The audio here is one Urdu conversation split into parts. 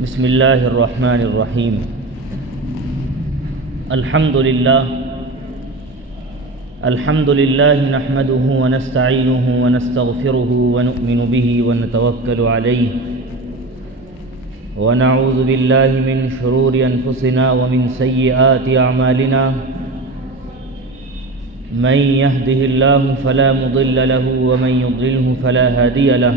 بسم اللہ الرحمن الرحیم الحمد للہ نحمده ونستعینه ونستغفره ونؤمن به ونتوکل علیہ ونعوذ باللہ من شرور انفسنا ومن سیئات اعمالنا من يهده الله فلا مضل له ومن يضلله فلا هادي له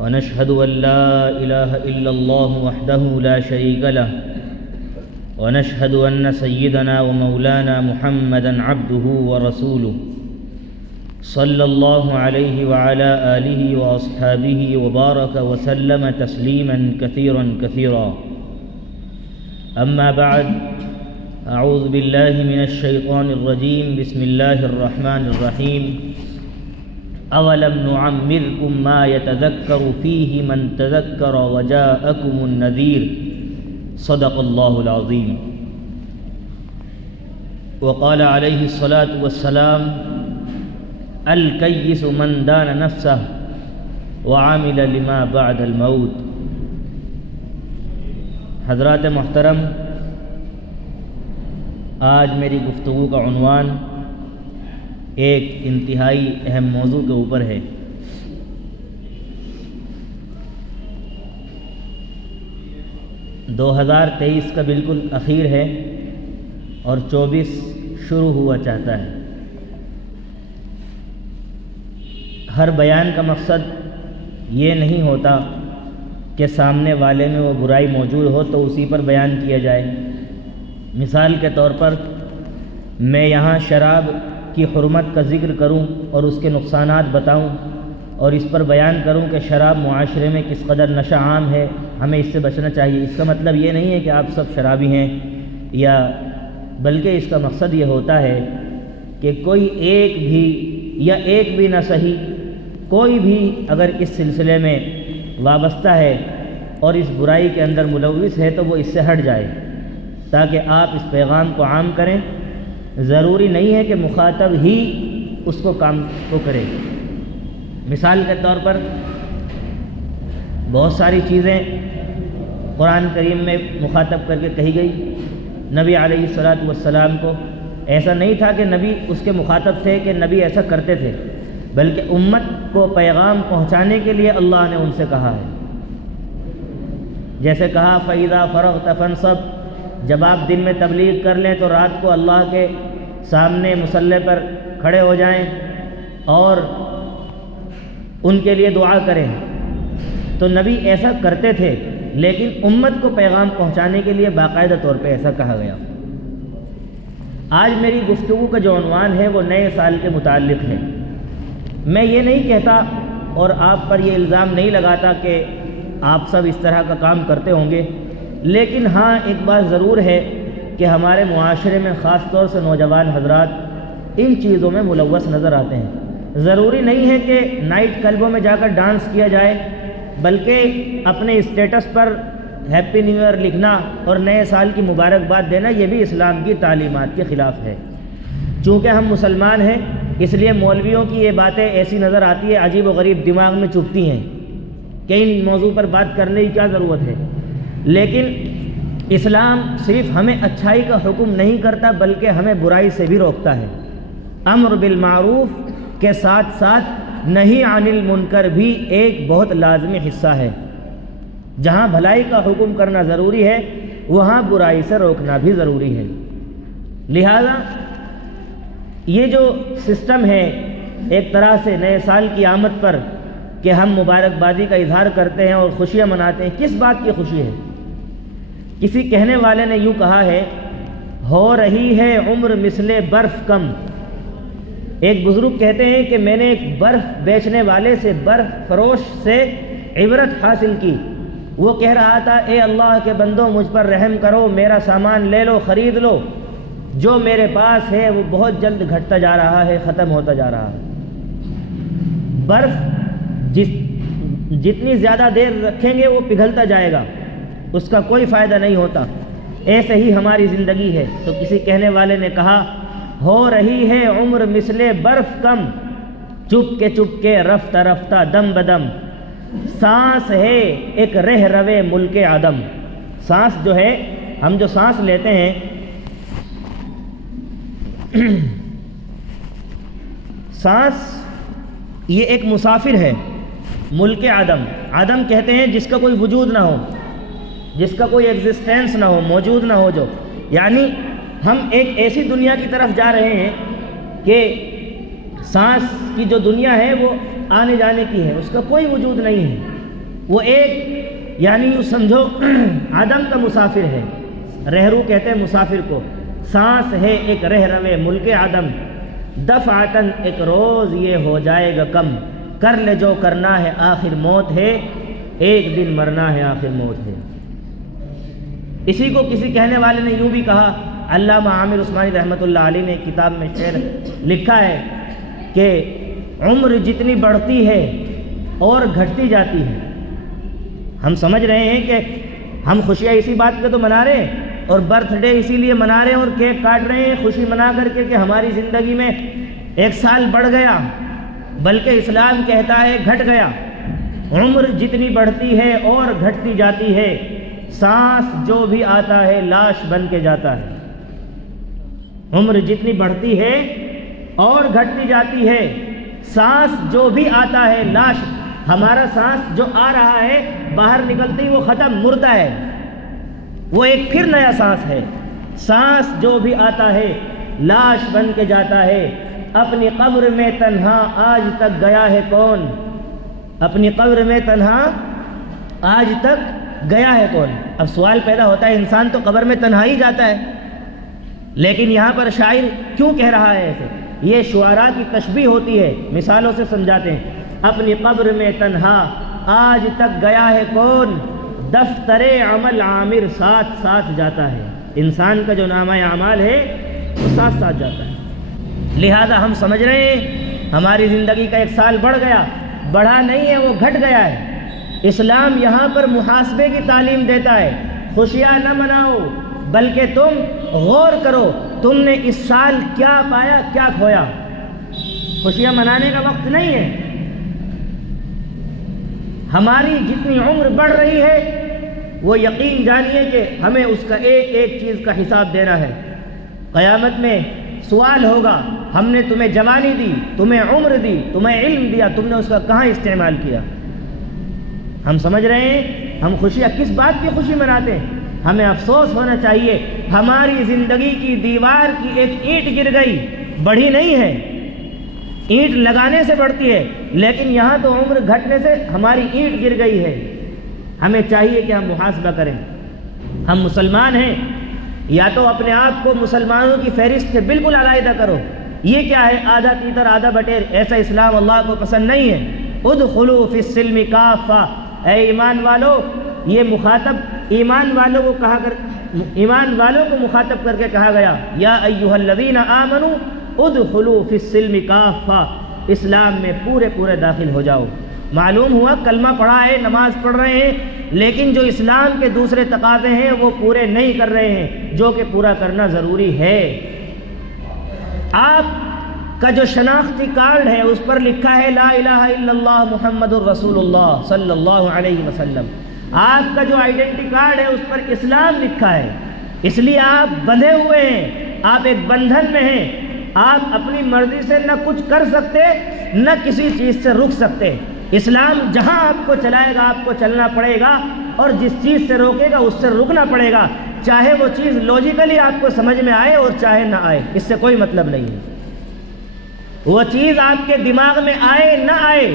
ونشهد أن لا إله إلا الله وحده لا شريك له ونشهد أن سيدنا ومولانا محمدا عبده ورسوله صلى الله عليه وعلى آله وأصحابه وبارك وسلم تسليما كثيرا كثيرا. أما بعد، أعوذ بالله من الشيطان الرجيم. بسم الله الرحمن الرحيم. أولم نعمركم ما يتذكر فيه من تذكر وجاءكم النذير. صدق الله العظيم. وقال عليه الصلاة والسلام: الكيس من دان نفسه وعمل لما بعد الموت. حضرات محترم، آج میری گفتگو کا عنوان ایک انتہائی اہم موضوع کے اوپر ہے. 2023 کا بالکل اخیر ہے اور 24 شروع ہوا چاہتا ہے. ہر بیان کا مقصد یہ نہیں ہوتا کہ سامنے والے میں وہ برائی موجود ہو تو اسی پر بیان کیا جائے. مثال کے طور پر میں یہاں شراب کی حرمت کا ذکر کروں اور اس کے نقصانات بتاؤں اور اس پر بیان کروں کہ شراب معاشرے میں کس قدر نشہ عام ہے، ہمیں اس سے بچنا چاہیے. اس کا مطلب یہ نہیں ہے کہ آپ سب شرابی ہیں، یا بلکہ اس کا مقصد یہ ہوتا ہے کہ کوئی ایک بھی نہ صحیح، کوئی بھی اگر اس سلسلے میں وابستہ ہے اور اس برائی کے اندر ملوث ہے تو وہ اس سے ہٹ جائے، تاکہ آپ اس پیغام کو عام کریں. ضروری نہیں ہے کہ مخاطب ہی اس کو کام کو کرے. مثال کے طور پر بہت ساری چیزیں قرآن کریم میں مخاطب کر کے کہی گئی. نبی علیہ الصلاۃ والسلام کو ایسا نہیں تھا کہ نبی اس کے مخاطب تھے کہ نبی ایسا کرتے تھے، بلکہ امت کو پیغام پہنچانے کے لیے اللہ نے ان سے کہا ہے. جیسے کہا فَإِذَا فَرَغْتَ فَانْصَبْ، جب آپ دن میں تبلیغ کر لیں تو رات کو اللہ کے سامنے مصلی پر کھڑے ہو جائیں اور ان کے لیے دعا کریں. تو نبی ایسا کرتے تھے، لیکن امت کو پیغام پہنچانے کے لیے باقاعدہ طور پہ ایسا کہا گیا. آج میری گفتگو کا جو عنوان ہے وہ نئے سال کے متعلق ہے. میں یہ نہیں کہتا اور آپ پر یہ الزام نہیں لگاتا کہ آپ سب اس طرح کا کام کرتے ہوں گے، لیکن ہاں ایک بات ضرور ہے کہ ہمارے معاشرے میں خاص طور سے نوجوان حضرات ان چیزوں میں ملوث نظر آتے ہیں. ضروری نہیں ہے کہ نائٹ کلبوں میں جا کر ڈانس کیا جائے، بلکہ اپنے اسٹیٹس پر ہیپی نیو ایئر لکھنا اور نئے سال کی مبارکباد دینا یہ بھی اسلام کی تعلیمات کے خلاف ہے. چونکہ ہم مسلمان ہیں اس لیے مولویوں کی یہ باتیں ایسی نظر آتی ہے، عجیب و غریب دماغ میں چبھتی ہیں کہ ان موضوع پر بات کرنے کی کیا ضرورت ہے. لیکن اسلام صرف ہمیں اچھائی کا حکم نہیں کرتا بلکہ ہمیں برائی سے بھی روکتا ہے. امر بالمعروف کے ساتھ ساتھ نہی عن المنکر بھی ایک بہت لازمی حصہ ہے. جہاں بھلائی کا حکم کرنا ضروری ہے وہاں برائی سے روکنا بھی ضروری ہے. لہذا یہ جو سسٹم ہے ایک طرح سے نئے سال کی آمد پر کہ ہم مبارکبادی کا اظہار کرتے ہیں اور خوشیاں مناتے ہیں، کس بات کی خوشی ہے؟ کسی کہنے والے نے یوں کہا ہے: ہو رہی ہے عمر مثل برف کم. ایک بزرگ کہتے ہیں کہ میں نے ایک برف بیچنے والے سے، برف فروش سے عبرت حاصل کی. وہ کہہ رہا تھا: اے اللہ کے بندوں، مجھ پر رحم کرو، میرا سامان لے لو، خرید لو. جو میرے پاس ہے وہ بہت جلد گھٹتا جا رہا ہے، ختم ہوتا جا رہا ہے. برف جتنی زیادہ دیر رکھیں گے وہ پگھلتا جائے گا، اس کا کوئی فائدہ نہیں ہوتا. ایسے ہی ہماری زندگی ہے. تو کسی کہنے والے نے کہا: ہو رہی ہے عمر مثل برف کم، چپ کے رفتہ رفتہ دم بدم، سانس ہے ایک رہ روے ملک عدم۔ سانس جو ہے، ہم جو سانس لیتے ہیں، سانس یہ ایک مسافر ہے ملک عدم۔ عدم کہتے ہیں جس کا کوئی وجود نہ ہو، جس کا کوئی ایگزسٹنس نہ ہو، موجود نہ ہو جو، یعنی ہم ایک ایسی دنیا کی طرف جا رہے ہیں کہ سانس کی جو دنیا ہے وہ آنے جانے کی ہے، اس کا کوئی وجود نہیں ہے، وہ ایک یعنی یوں سمجھو عدم کا مسافر ہے۔ رہرو کہتے ہیں مسافر کو۔ سانس ہے ایک رہ روے ملک عدم، دفعتاً ایک روز یہ ہو جائے گا کم، کر لے جو کرنا ہے آخر موت ہے، ایک دن مرنا ہے آخر موت ہے۔ اسی کو کسی کہنے والے نے یوں بھی کہا، علامہ عامر عثمانی رحمۃ اللہ علیہ نے کتاب میں شعر لکھا ہے کہ عمر جتنی بڑھتی ہے اور گھٹتی جاتی ہے۔ ہم سمجھ رہے ہیں کہ ہم خوشیاں اسی بات پہ تو منا رہے ہیں، اور برتھ ڈے اسی لیے منا رہے ہیں اور کیک کاٹ رہے ہیں خوشی منا کر کے کہ ہماری زندگی میں 1 سال بڑھ گیا، بلکہ اسلام کہتا ہے گھٹ گیا۔ عمر جتنی بڑھتی ہے اور گھٹتی جاتی ہے، سانس جو بھی آتا ہے لاش بن کے جاتا ہے۔ عمر جتنی بڑھتی ہے اور گھٹتی جاتی ہے، سانس جو بھی آتا ہے لاش، ہمارا سانس جو آ رہا ہے باہر نکلتے ہی وہ ختم، مردہ ہے، وہ ایک پھر نیا سانس ہے۔ سانس جو بھی آتا ہے لاش بن کے جاتا ہے۔ اپنی قبر میں تنہا آج تک گیا ہے کون؟ اپنی قبر میں تنہا آج تک گیا ہے کون؟ اب سوال پیدا ہوتا ہے، انسان تو قبر میں تنہا ہی جاتا ہے، لیکن یہاں پر شاعر کیوں کہہ رہا ہے ایسے؟ یہ شعراء کی تشبیہ ہوتی ہے، مثالوں سے سمجھاتے ہیں۔ اپنی قبر میں تنہا آج تک گیا ہے کون؟ دفتر عمل عامر ساتھ ساتھ جاتا ہے۔ انسان کا جو نامہ اعمال ہے وہ ساتھ ساتھ جاتا ہے۔ لہذا ہم سمجھ رہے ہیں ہماری زندگی کا 1 سال بڑھ گیا، بڑھا نہیں ہے، وہ گھٹ گیا ہے۔ اسلام یہاں پر محاسبے کی تعلیم دیتا ہے۔ خوشیاں نہ مناؤ، بلکہ تم غور کرو تم نے اس سال کیا پایا کیا کھویا۔ خوشیاں منانے کا وقت نہیں ہے۔ ہماری جتنی عمر بڑھ رہی ہے وہ یقین جانیے کہ ہمیں اس کا ایک ایک چیز کا حساب دینا ہے۔ قیامت میں سوال ہوگا، ہم نے تمہیں جوانی دی، تمہیں عمر دی، تمہیں علم دیا، تم نے اس کا کہاں استعمال کیا؟ ہم سمجھ رہے ہیں ہم خوشیاں کس بات کی خوشی مناتے ہیں؟ ہمیں افسوس ہونا چاہیے ہماری زندگی کی دیوار کی ایک اینٹ گر گئی، بڑھی نہیں ہے، اینٹ لگانے سے بڑھتی ہے، لیکن یہاں تو عمر گھٹنے سے ہماری اینٹ گر گئی ہے۔ ہمیں چاہیے کہ ہم محاسبہ کریں۔ ہم مسلمان ہیں، یا تو اپنے آپ کو مسلمانوں کی فہرست سے بالکل علیحدہ کرو۔ یہ کیا ہے؟ آدھا تیتر آدھا بٹیر، ایسا اسلام اللہ کو پسند نہیں ہے۔ ادخلوا فی السلم کافہ، اے ایمان والو، یہ مخاطب ایمان والوں کو کہا کر، ایمان والوں کو مخاطب کر کے کہا گیا، یا ایھا الذین آمنوا ادخلوا فی السلم کافہ، اسلام میں پورے پورے داخل ہو جاؤ۔ معلوم ہوا کلمہ پڑھا ہے، نماز پڑھ رہے ہیں، لیکن جو اسلام کے دوسرے تقاضے ہیں وہ پورے نہیں کر رہے ہیں، جو کہ پورا کرنا ضروری ہے۔ آپ کا جو شناختی کارڈ ہے اس پر لکھا ہے لا الہ الا اللہ محمد الرسول اللہ صلی اللہ علیہ وسلم۔ آپ کا جو آئیڈینٹی کارڈ ہے اس پر اسلام لکھا ہے، اس لیے آپ بندھے ہوئے ہیں، آپ ایک بندھن میں ہیں۔ آپ اپنی مرضی سے نہ کچھ کر سکتے، نہ کسی چیز سے رک سکتے۔ اسلام جہاں آپ کو چلائے گا آپ کو چلنا پڑے گا، اور جس چیز سے روکے گا اس سے رکنا پڑے گا، چاہے وہ چیز لاجیکلی آپ کو سمجھ میں آئے اور چاہے نہ آئے، اس سے کوئی مطلب نہیں ہے۔ وہ چیز آپ کے دماغ میں آئے نہ آئے،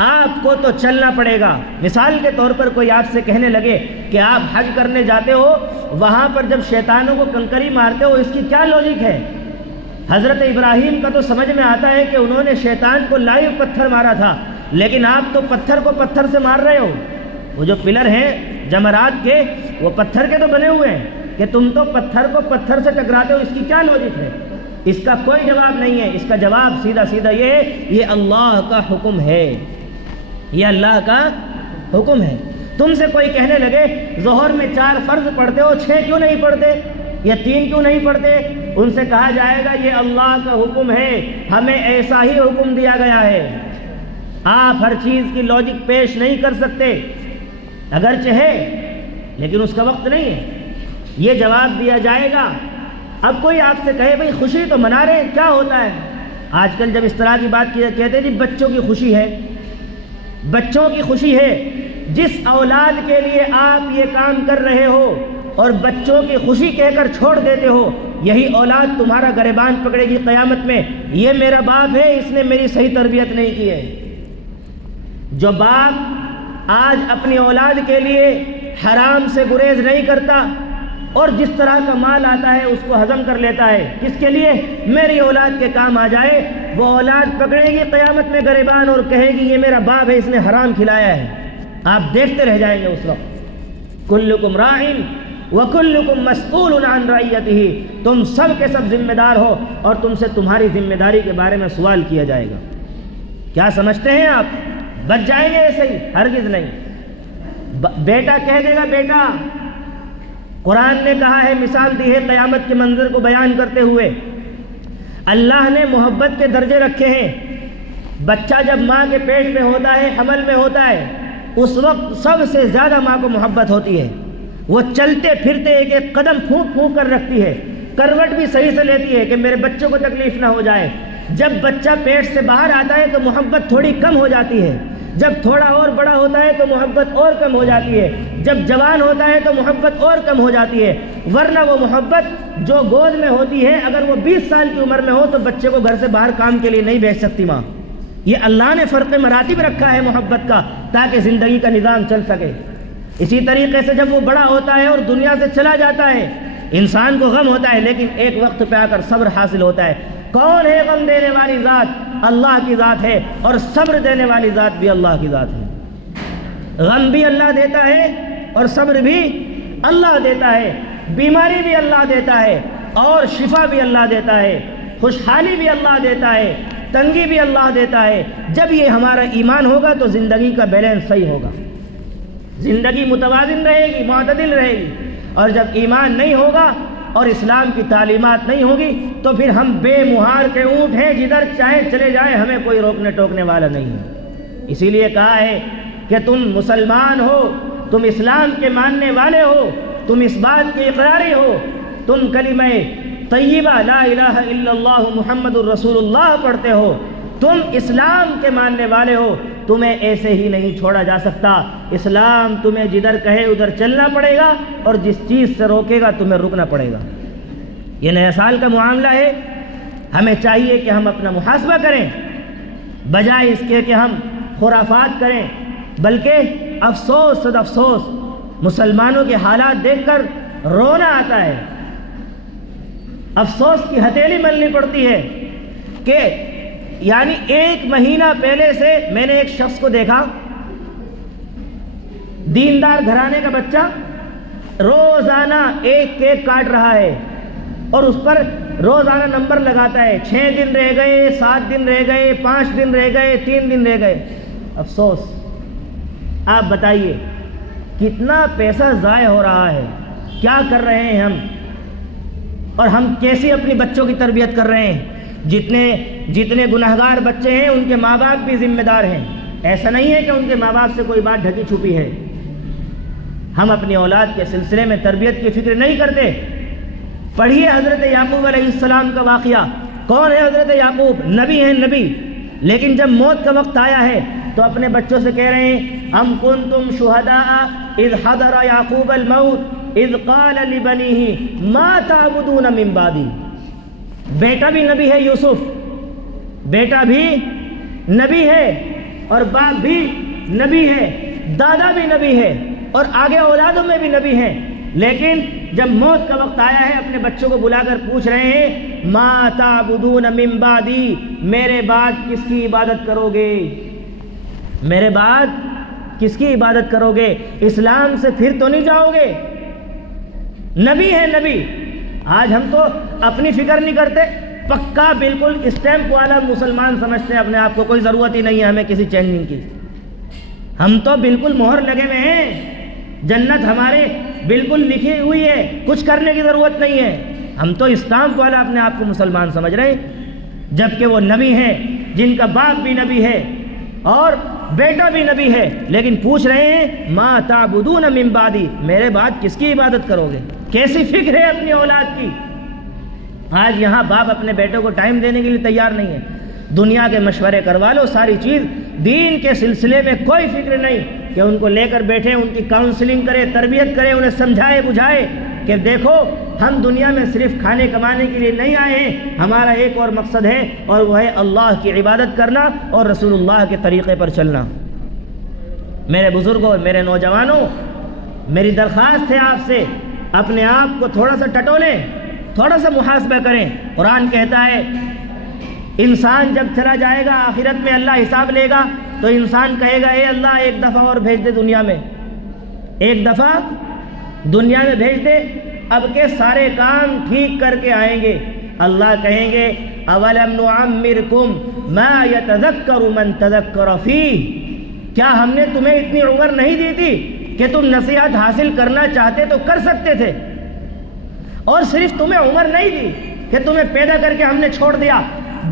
آپ کو تو چلنا پڑے گا۔ مثال کے طور پر کوئی آپ سے کہنے لگے کہ آپ حج کرنے جاتے ہو، وہاں پر جب شیطانوں کو کنکری مارتے ہو، اس کی کیا لاجک ہے؟ حضرت ابراہیم کا تو سمجھ میں آتا ہے کہ انہوں نے شیطان کو لائیو پتھر مارا تھا، لیکن آپ تو پتھر کو پتھر سے مار رہے ہو۔ وہ جو پلر ہیں جمرات کے، وہ پتھر کے تو بنے ہوئے ہیں، کہ تم تو پتھر کو پتھر سے ٹکراتے ہو، اس کی کیا لاجک ہے؟ اس کا کوئی جواب نہیں ہے۔ اس کا جواب سیدھا سیدھا یہ ہے، یہ اللہ کا حکم ہے، یہ اللہ کا حکم ہے۔ تم سے کوئی کہنے لگے ظہر میں 4 فرض پڑھتے ہو، 6 کیوں نہیں پڑھتے، یا 3 کیوں نہیں پڑھتے؟ ان سے کہا جائے گا یہ اللہ کا حکم ہے، ہمیں ایسا ہی حکم دیا گیا ہے، آپ ہر چیز کی لاجک پیش نہیں کر سکتے، اگرچہ ہے لیکن اس کا وقت نہیں ہے۔ یہ جواب دیا جائے گا۔ اب کوئی آپ سے کہے بھئی خوشی تو منا رہے ہیں، کیا ہوتا ہے؟ آج کل جب اس طرح کی بات کہتے ہیں جی بچوں کی خوشی ہے، بچوں کی خوشی ہے، جس اولاد کے لیے آپ یہ کام کر رہے ہو اور بچوں کی خوشی کہہ کر چھوڑ دیتے ہو، یہی اولاد تمہارا گریبان پکڑے گی قیامت میں، یہ میرا باپ ہے، اس نے میری صحیح تربیت نہیں کی ہے۔ جو باپ آج اپنی اولاد کے لیے حرام سے گریز نہیں کرتا اور جس طرح کا مال آتا ہے اس کو ہضم کر لیتا ہے، کس کے لیے؟ میری اولاد کے کام آ جائے، وہ اولاد پکڑے گی قیامت میں گریبان اور کہے گی یہ میرا باپ ہے، اس نے حرام کھلایا ہے۔ آپ دیکھتے رہ جائیں گے اس وقت۔ کلکم راعٍ وکلکم مسئول عن رعیتہ، تم سب کے سب ذمہ دار ہو اور تم سے تمہاری ذمہ داری کے بارے میں سوال کیا جائے گا۔ کیا سمجھتے ہیں آپ بچ جائیں گے ایسے ہی؟ ہرگز نہیں۔ بیٹا کہہ دے گا بیٹا، قرآن نے کہا ہے، مثال دی ہے قیامت کے منظر کو بیان کرتے ہوئے، اللہ نے محبت کے درجے رکھے ہیں۔ بچہ جب ماں کے پیٹ میں ہوتا ہے، حمل میں ہوتا ہے، اس وقت سب سے زیادہ ماں کو محبت ہوتی ہے۔ وہ چلتے پھرتے ایک ایک قدم پھونک پھونک کر رکھتی ہے، کروٹ بھی صحیح سے لیتی ہے کہ میرے بچوں کو تکلیف نہ ہو جائے۔ جب بچہ پیٹ سے باہر آتا ہے تو محبت تھوڑی کم ہو جاتی ہے، جب تھوڑا اور بڑا ہوتا ہے تو محبت اور کم ہو جاتی ہے، جب جوان ہوتا ہے تو محبت اور کم ہو جاتی ہے، ورنہ وہ محبت جو گود میں ہوتی ہے اگر وہ 20 سال کی عمر میں ہو تو بچے کو گھر سے باہر کام کے لیے نہیں بھیج سکتی ماں۔ یہ اللہ نے فرق مراتب رکھا ہے محبت کا تاکہ زندگی کا نظام چل سکے۔ اسی طریقے سے جب وہ بڑا ہوتا ہے اور دنیا سے چلا جاتا ہے، انسان کو غم ہوتا ہے لیکن ایک وقت پہ آ کر صبر حاصل ہوتا ہے۔ کون ہے غم دینے والی ذات؟ اللہ کی ذات ہے، اور صبر دینے والی ذات بھی اللہ کی ذات ہے۔ غم بھی اللہ دیتا ہے اور صبر بھی اللہ دیتا ہے، بیماری بھی اللہ دیتا ہے اور شفا بھی اللہ دیتا ہے، خوشحالی بھی اللہ دیتا ہے، تنگی بھی اللہ دیتا ہے۔ جب یہ ہمارا ایمان ہوگا تو زندگی کا بیلنس صحیح ہوگا، زندگی متوازن رہے گی، معتدل رہے گی۔ اور جب ایمان نہیں ہوگا اور اسلام کی تعلیمات نہیں ہوگی تو پھر ہم بے مہار کے اونٹ ہیں، جدھر چاہے چلے جائیں، ہمیں کوئی روکنے ٹوکنے والا نہیں ہے۔ اسی لیے کہا ہے کہ تم مسلمان ہو، تم اسلام کے ماننے والے ہو، تم اس بات کے اقراری ہو، تم کلمہ طیبہ لا الہ الا اللہ محمد الرسول اللہ پڑھتے ہو، تم اسلام کے ماننے والے ہو، تمہیں ایسے ہی نہیں چھوڑا جا سکتا۔ اسلام تمہیں جدھر کہے ادھر چلنا پڑے گا اور جس چیز سے روکے گا تمہیں رکنا پڑے گا۔ یہ نئے سال کا معاملہ ہے، ہمیں چاہیے کہ ہم اپنا محاسبہ کریں، بجائے اس کے کہ ہم خرافات کریں، بلکہ افسوس صد افسوس مسلمانوں کے حالات دیکھ کر رونا آتا ہے، افسوس کی ہتھیلی ملنی پڑتی ہے کہ یعنی 1 مہینہ پہلے سے میں نے ایک شخص کو دیکھا، دیندار گھرانے کا بچہ، روزانہ ایک کیک کاٹ رہا ہے اور اس پر روزانہ نمبر لگاتا ہے، 6 دن رہ گئے، 7 دن رہ گئے، 5 دن رہ گئے، 3 دن رہ گئے۔ افسوس، آپ بتائیے کتنا پیسہ ضائع ہو رہا ہے، کیا کر رہے ہیں ہم، اور ہم کیسے اپنی بچوں کی تربیت کر رہے ہیں۔ جتنے گنہگار بچے ہیں ان کے ماں باپ بھی ذمہ دار ہیں، ایسا نہیں ہے کہ ان کے ماں باپ سے کوئی بات ڈھکی چھپی ہے۔ ہم اپنی اولاد کے سلسلے میں تربیت کی فکر نہیں کرتے۔ پڑھیے حضرت یعقوب علیہ السلام کا واقعہ۔ کون ہے حضرت یعقوب؟ نبی ہیں، نبی، لیکن جب موت کا وقت آیا ہے تو اپنے بچوں سے کہہ رہے ہیں ام کنتم شہداء اذ حضر یعقوب الموت اذ قال لبنیہ ما تعبدون من بعدی۔ بیٹا بھی نبی ہے یوسف، بیٹا بھی نبی ہے اور باپ بھی نبی ہے، دادا بھی نبی ہے اور آگے اولادوں میں بھی نبی ہیں، لیکن جب موت کا وقت آیا ہے اپنے بچوں کو بلا کر پوچھ رہے ہیں ما تعبدون من بعدی، میرے بعد کس کی عبادت کرو گے، میرے بعد کس کی عبادت کرو گے، اسلام سے پھر تو نہیں جاؤ گے۔ نبی ہے نبی۔ آج ہم تو اپنی فکر نہیں کرتے، پکا بالکل اسٹیمپ والا مسلمان سمجھتے ہیں اپنے آپ کو، کوئی ضرورت ہی نہیں ہے ہمیں کسی چینجنگ کی، ہم تو بالکل مہر لگے ہوئے ہیں، جنت ہمارے بالکل لکھی ہوئی ہے، کچھ کرنے کی ضرورت نہیں ہے۔ ہم تو اسلام والا اپنے آپ کو مسلمان سمجھ رہے ہیں، جبکہ وہ نبی ہیں جن کا باپ بھی نبی ہے اور بیٹا بھی نبی ہے، لیکن پوچھ رہے ہیں ما تعبدون من بعدی، میرے بعد کس کی عبادت کرو گے؟ کیسی فکر ہے اپنی اولاد کی؟ آج یہاں باپ اپنے بیٹوں کو ٹائم دینے کے لیے تیار نہیں ہے، دنیا کے مشورے کروا لو ساری چیز، دین کے سلسلے میں کوئی فکر نہیں کہ ان کو لے کر بیٹھے، ان کی کاؤنسلنگ کرے، تربیت کرے، انہیں سمجھائے بجھائے کہ دیکھو ہم دنیا میں صرف کھانے کمانے کے لیے نہیں آئے ہیں، ہمارا ایک اور مقصد ہے اور وہ ہے اللہ کی عبادت کرنا اور رسول اللہ کے طریقے پر چلنا۔ میرے بزرگوں، میرے نوجوانوں، میری درخواست ہے آپ سے، اپنے آپ کو تھوڑا سا ٹٹولیں، تھوڑا سا محاسبہ کریں۔ قرآن کہتا ہے انسان جب چلا جائے گا آخرت میں اللہ حساب لے گا تو انسان کہے گا اے اللہ ایک دفعہ اور بھیج دے دنیا میں، ایک دفعہ دنیا میں بھیج دے، اب کے سارے کام ٹھیک کر کے آئیں گے۔ اللہ کہیں گے اولم نعمرکم ما یتذکر من تذکر فیہ، کیا ہم نے تمہیں اتنی عمر نہیں دی تھی کہ تم نصیحت حاصل کرنا چاہتے تو کر سکتے تھے؟ اور صرف تمہیں عمر نہیں دی کہ تمہیں پیدا کر کے ہم نے چھوڑ دیا،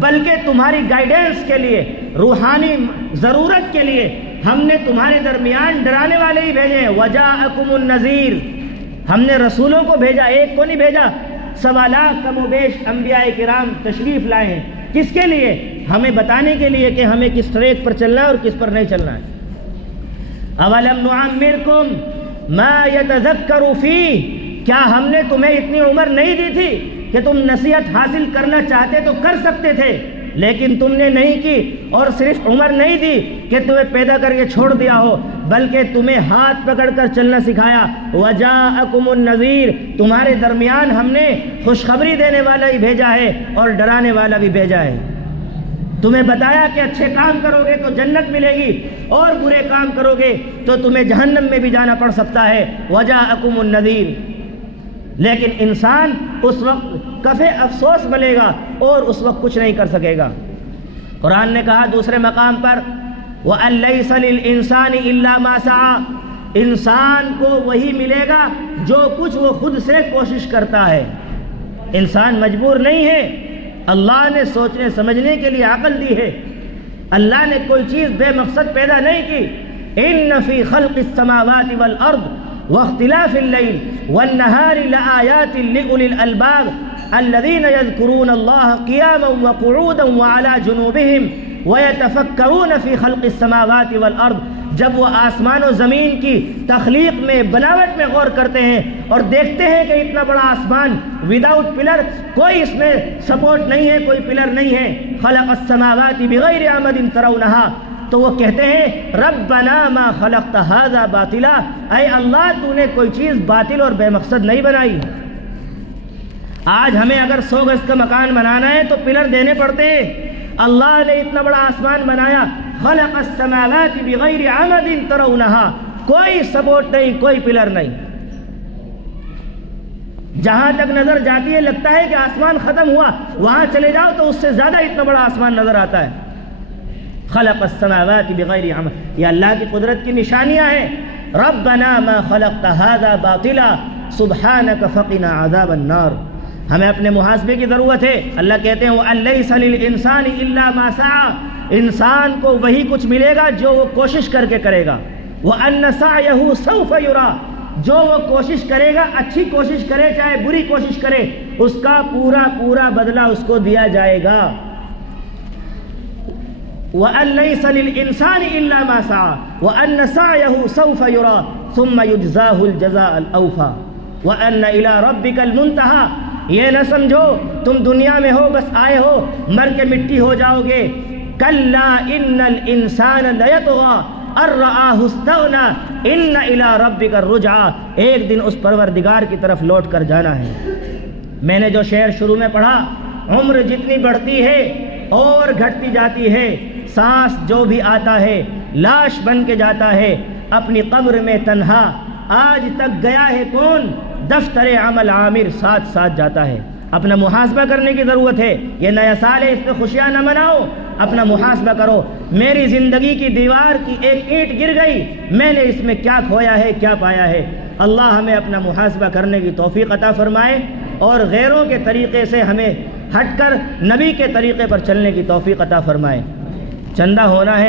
بلکہ تمہاری گائیڈنس کے لیے، روحانی ضرورت کے لیے ہم نے تمہارے درمیان ڈرانے والے ہی بھیجے ہیں۔ وجاءکم النذیر، ہم نے رسولوں کو بھیجا، ایک کو نہیں بھیجا، 1.25 لاکھ کم و بیش انبیاء کرام تشریف لائے ہیں۔ کس کے لیے؟ ہمیں بتانے کے لیے کہ ہمیں کس ٹریک پر چلنا ہے اور کس پر نہیں چلنا ہے۔ اولم نعمرکم ما یتذکر فیہ، کیا ہم نے تمہیں اتنی عمر نہیں دی تھی کہ تم نصیحت حاصل کرنا چاہتے تو کر سکتے تھے، لیکن تم نے نہیں کی، اور صرف عمر نہیں دی کہ تمہیں پیدا کر کے چھوڑ دیا ہو، بلکہ تمہیں ہاتھ پکڑ کر چلنا سکھایا۔ وجاءکم النذیر، تمہارے درمیان ہم نے خوشخبری دینے والا ہی بھیجا ہے اور ڈرانے والا بھی بھیجا ہے۔ تمہیں بتایا کہ اچھے کام کرو گے تو جنت ملے گی اور برے کام کرو گے تو تمہیں جہنم میں بھی جانا پڑ سکتا ہے۔ وجاءکم النذیر، لیکن انسان اس وقت کفے افسوس ملے گا اور اس وقت کچھ نہیں کر سکے گا۔ قرآن نے کہا دوسرے مقام پر وَأَن لَيْسَ لِلْإِنسَانِ إِلَّا مَا سَعَى، انسان کو وہی ملے گا جو کچھ وہ خود سے کوشش کرتا ہے۔ انسان مجبور نہیں ہے، اللہ نے سوچنے سمجھنے کے لیے عقل دی ہے، اللہ نے کوئی چیز بے مقصد پیدا نہیں کی۔ إِنَّ فِي خَلْقِ السَّمَاوَاتِ وَالْأَرْضِ واختلاف الليل والنهار لآيات لأولي الألباب الذين يذكرون الله قياما وقعودا وعلى جنوبهم ويتفكرون في خلق السماوات والأرض، جب وہ آسمان و زمین کی تخلیق میں، بناوٹ میں غور کرتے ہیں اور دیکھتے ہیں کہ اتنا بڑا آسمان وداؤٹ پلر، کوئی اس میں سپورٹ نہیں ہے، کوئی پلر نہیں ہے، خلق السماوات بغیر عمد ترونها، تو وہ کہتے ہیں ربنا ما خلقت هذا باطلا، اے اللہ تو نے کوئی چیز باطل اور بے مقصد نہیں بنائی۔ آج ہمیں اگر 100 گز کا مکان بنانا ہے تو پلر دینے پڑتے ہیں، اللہ نے اتنا بڑا آسمان بنایا، خلق السماوات بغیر عمد ترونها، کوئی سپورٹ نہیں، کوئی پلر نہیں، جہاں تک نظر جاتی ہے لگتا ہے کہ آسمان ختم ہوا، وہاں چلے جاؤ تو اس سے زیادہ اتنا بڑا آسمان نظر آتا ہے۔ خلق السماوات بغیر عمد، یہ اللہ کی قدرت کی نشانیاں ہیں۔ ربنا ما خلقت هذا باطلا سبحانك فقنا عذاب النار، ہمیں اپنے محاسبے کی ضرورت ہے۔ اللہ کہتے ہیں وَأَن لَيْسَ لِلْإِنسَانِ إِلَّا مَا سَعَى، انسان کو وہی کچھ ملے گا جو وہ کوشش کر کے کرے گا۔ وَأَنَّ سَعْيَهُ سَوْفَ يُرَى، جو وہ کوشش کرے گا، اچھی کوشش کرے چاہے بری کوشش کرے، اس کا پورا پورا بدلہ اس کو دیا جائے گا۔ وَأَن لَيْسَ لِلْإِنسَانِ إِلَّا مَا سَعَى وَأَنَّ سَعْيَهُ سَوْفَ يُرَى ثُمَّ يُجْزَاهُ الْجَزَاءَ الْأَوْفَى وَأَنَّ إِلَىٰ رَبِّكَ الْمُنْتَهَىٰ، یہ نہ سمجھو تم دنیا میں ہو بس آئے ہو، مر کے مٹی ہو جاؤ گے۔ كَلَّا إِنَّ الْإِنسَانَ لَيَطْغَىٰ أَن رَّآهُ اسْتَغْنَىٰ إِنَّ إِلَىٰ رَبِّكَ الرُّجْعَىٰ، ایک دن اس پروردگار کی طرف لوٹ کر جانا ہے۔ میں نے جو شعر شروع میں پڑھا، عمر جتنی بڑھتی ہے اور گھٹتی جاتی ہے، سانس جو بھی آتا ہے لاش بن کے جاتا ہے، اپنی قبر میں تنہا آج تک گیا ہے کون، دفتر عمل عامر ساتھ ساتھ جاتا ہے۔ اپنا محاسبہ کرنے کی ضرورت ہے، یہ نیا سال ہے، اس پہ خوشیاں نہ مناؤ، اپنا محاسبہ کرو۔ میری زندگی کی دیوار کی ایک اینٹ گر گئی، میں نے اس میں کیا کھویا ہے، کیا پایا ہے۔ اللہ ہمیں اپنا محاسبہ کرنے کی توفیق عطا فرمائے۔ اور غیروں کے طریقے سے ہمیں ہٹ کر نبی کے طریقے پر چلنے کی توفیق عطا فرمائے۔ چندہ ہونا ہے